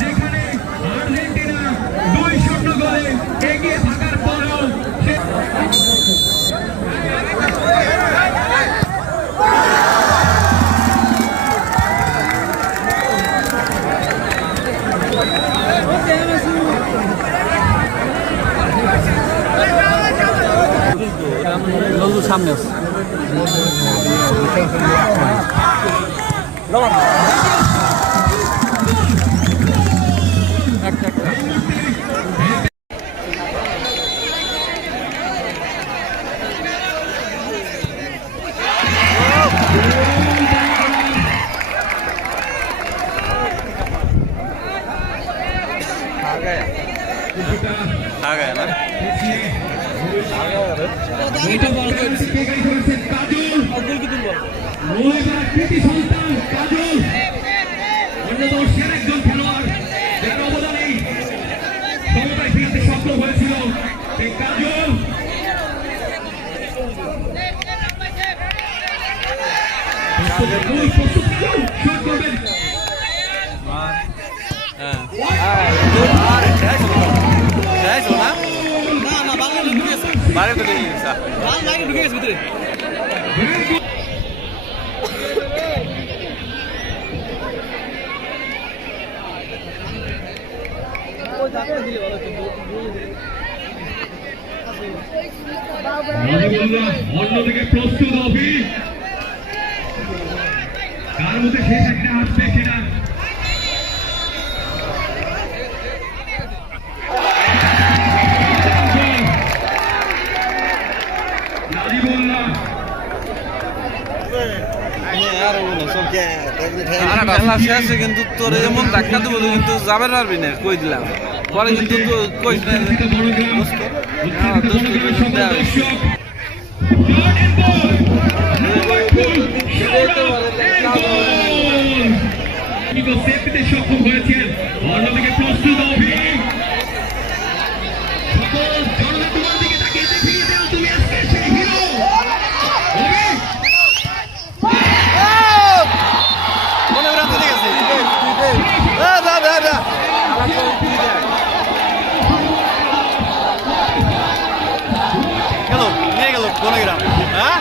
যেখানে আর্জেন্টিনা 2-0 গোলে এগিয়ে থাকার পরও সামনে আছে आ गया ना बारे तो नहीं है साहब बाल लाके ढुके इस भीतर वो जाके दिले वाला রাজবল্লা অন্যদিকে প্রস্তুত অভি কার মধ্যে শেষ একটা আসবে কিনা কিন্তু তোর এমন ধাক্কা দেবো কিন্তু যাবে পারবি না কই দিলাম পরে কিন্তু কইস না সক্ষম হয়েছেন অন্যদিকে প্রস্তুত গেল নিয়ে গেল কোন গ্রাম হ্যাঁ